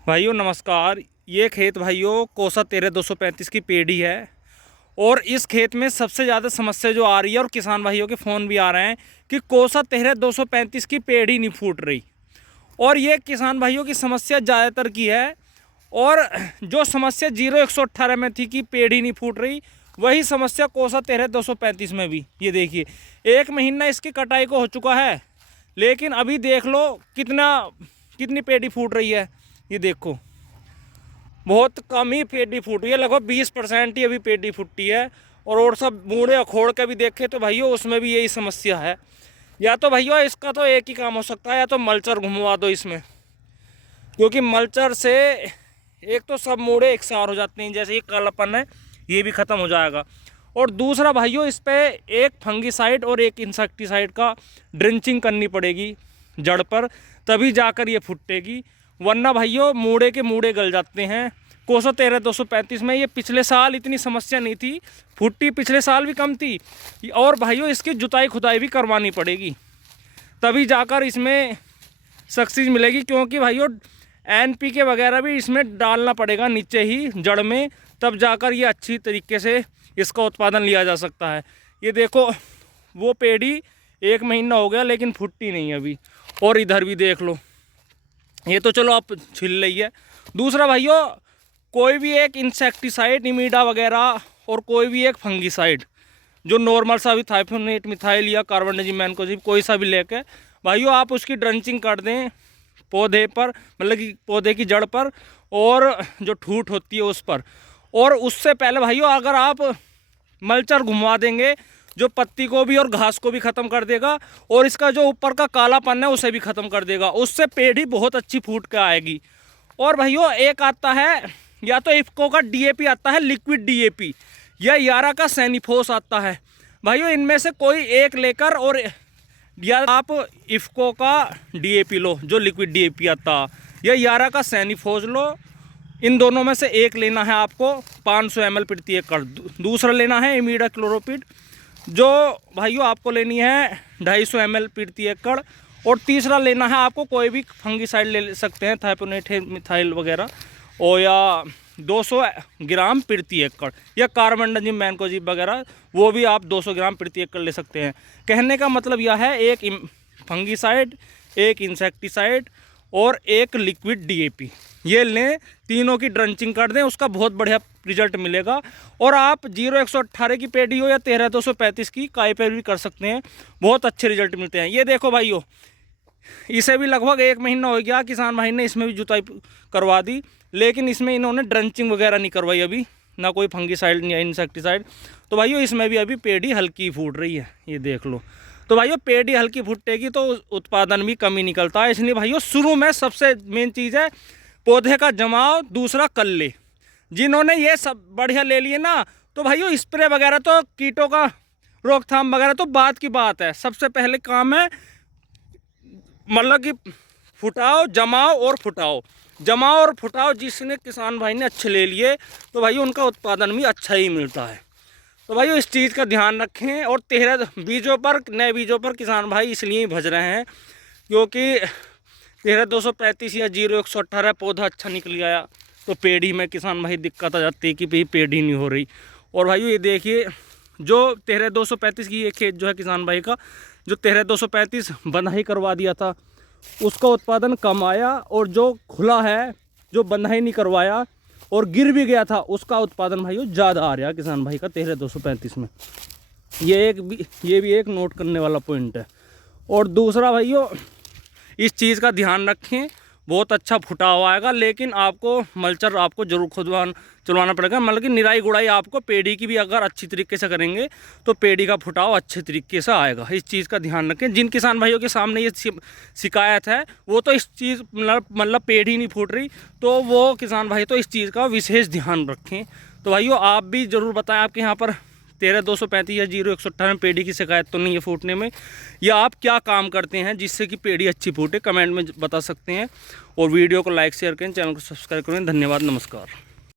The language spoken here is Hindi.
भाइयों नमस्कार। ये खेत भाइयों कोसा 13-235 की पेड़ी है। और इस खेत में सबसे ज़्यादा समस्या जो आ रही है, और किसान भाइयों के फ़ोन भी आ रहे हैं कि कोसा 13-235 की पेड़ी नहीं फूट रही। और ये किसान भाइयों की समस्या ज़्यादातर की है। और जो समस्या 0118 में थी कि पेड़ी नहीं फूट रही, वही समस्या कोसा 13-235 में भी। ये देखिए 1 महीना इसकी कटाई को हो चुका है, लेकिन अभी देख लो कितनी पेड़ी फूट रही है। ये देखो बहुत कम ही पेड़ी फूटी है, लगभग 20% ही अभी पेड़ी फूटी है। और सब बूढ़े अखोड़ के भी देखे तो भाइयों उसमें भी यही समस्या है। या तो भैया इसका तो एक ही काम हो सकता है, या तो मल्चर घुमवा दो इसमें, क्योंकि मल्चर से एक तो सब मूड़े एक सार हो जाते हैं, जैसे ये कालापन है ये भी ख़त्म हो जाएगा। और दूसरा भाइयों इस पर एक फंगीसाइड और एक इंसेक्टिसाइड का ड्रिंचिंग करनी पड़ेगी जड़ पर, तभी जाकर ये फुटेगी। वरना भाइयों मूड़े के मूड़े गल जाते हैं। कोसा 13-235 में ये पिछले साल इतनी समस्या नहीं थी, फुट्टी पिछले साल भी कम थी। और भाइयों इसकी जुताई खुदाई भी करवानी पड़ेगी, तभी जाकर इसमें सक्सेस मिलेगी। क्योंकि भाइयों NPK वगैरह भी इसमें डालना पड़ेगा नीचे ही जड़ में, तब जाकर ये अच्छी तरीके से इसका उत्पादन लिया जा सकता है। ये देखो वो पेड़ी 1 महीना हो गया लेकिन फुट्टी नहीं अभी। और इधर भी देख लो, ये तो चलो आप छिल रही है। दूसरा भाइयों कोई भी एक इंसेक्टिसाइड इमीडा वगैरह और कोई भी एक फंगीसाइड जो नॉर्मल सा भी थाइफोनेट मिथाइल या कार्बोनेजिम मैनकोजिब कोई सा भी लेके भाइयों आप उसकी ड्रंचिंग कर दें पौधे पर, मतलब कि पौधे की जड़ पर और जो ठूट होती है उस पर। और उससे पहले भाइयों अगर आप मल्चर घुमवा देंगे जो पत्ती को भी और घास को भी ख़त्म कर देगा, और इसका जो ऊपर का कालापन है उसे भी ख़त्म कर देगा, उससे पेड़ी बहुत अच्छी फूट के आएगी। और भाइयों एक आता है, या तो इफ्को का DAP आता है लिक्विड DAP, या यारा का सैनिफोस आता है। भाइयों इनमें से कोई एक लेकर, और या आप इफ्को का DAP लो जो लिक्विड DAP आता, या यारा का सैनिफोस लो। इन दोनों में से एक लेना है आपको 500 ml प्रति एकड़। दूसरा लेना है इमीडा क्लोरोपिड जो भाइयों आपको लेनी है 250 ml प्रति एकड़। और तीसरा लेना है आपको कोई भी फंगीसाइड ले सकते हैं, थाइफोनेट मिथाइल वगैरह, और या 200 ग्राम प्रति एकड़, या कार्बोनेजिम मैनकोजिब वगैरह वो भी आप 200 ग्राम प्रति एकड़ ले सकते हैं। कहने का मतलब यह है एक फंगीसाइड, एक इंसेक्टिसाइड और एक लिक्विड DAP, ये लें, तीनों की ड्रंचिंग कर दें, उसका बहुत बढ़िया रिजल्ट मिलेगा। और आप 0118 की पेड़ी हो या 13-235 की काय पर भी कर सकते हैं, बहुत अच्छे रिजल्ट मिलते हैं। ये देखो भाइयों इसे भी लगभग 1 महीना हो गया, किसान भाई ने इसमें भी जुताई करवा दी, लेकिन इसमें इन्होंने ड्रंचिंग वगैरह नहीं करवाई अभी, ना कोई फंगीसाइड या इंसेक्टिसाइड। तो भाइयों इसमें भी अभी पेड़ी हल्की फूट रही है, ये देख लो। तो भाइयों पेड़ी हल्की फूटेगी तो उत्पादन भी कम ही निकलता है। इसलिए भाइयों शुरू में सबसे मेन चीज़ है पौधे का जमाव, दूसरा कल्ले। जिन्होंने ये सब बढ़िया ले लिए ना, तो भाइयों स्प्रे वगैरह तो कीटों का रोकथाम वगैरह तो बात की बात है। सबसे पहले काम है मतलब कि फुटाओ, जमाओ और फुटाओ, जमाओ और फुटाओ। जिसने किसान भाई ने अच्छे ले लिए तो भाइयों उनका उत्पादन भी अच्छा ही मिलता है। तो भाइयों इस चीज़ का ध्यान रखें। और 13 बीजों पर, नए बीजों पर किसान भाई इसलिए ही भज रहे हैं क्योंकि 13-235 या 0118 पौधा अच्छा निकल गया तो पेड़ी में किसान भाई दिक्कत आ जाती है कि भाई पेड़ी नहीं हो रही। और भाइयों ये देखिए जो 13-235 की ये खेत जो है किसान भाई का, जो 13-235 बंधाई करवा दिया था उसका उत्पादन कम आया, और जो खुला है जो बंधाई नहीं करवाया और गिर भी गया था उसका उत्पादन भाइयों ज़्यादा आ रहा किसान भाई का 13-235 में। ये भी एक नोट करने वाला पॉइंट है। और दूसरा भाइयों इस चीज़ का ध्यान रखें, बहुत अच्छा फुटाव आएगा, लेकिन आपको मल्चर आपको जरूर चलवाना पड़ेगा। मतलब कि निराई गुड़ाई आपको पेड़ी की भी अगर अच्छी तरीके से करेंगे तो पेड़ी का फुटाव अच्छे तरीके से आएगा। इस चीज़ का ध्यान रखें। जिन किसान भाइयों के सामने ये शिकायत है वो तो इस चीज़ मतलब पेड़ी नहीं फूट रही, तो वो किसान भाई तो इस चीज़ का विशेष ध्यान रखें। तो भाइयों आप भी ज़रूर बताएं आपके यहाँ पर 13-235 या 0118 में पेड़ी की शिकायत तो नहीं है फूटने में, या आप क्या काम करते हैं जिससे कि पेड़ी अच्छी फूटे, कमेंट में बता सकते हैं। और वीडियो को लाइक शेयर करें, चैनल को सब्सक्राइब करें। धन्यवाद, नमस्कार।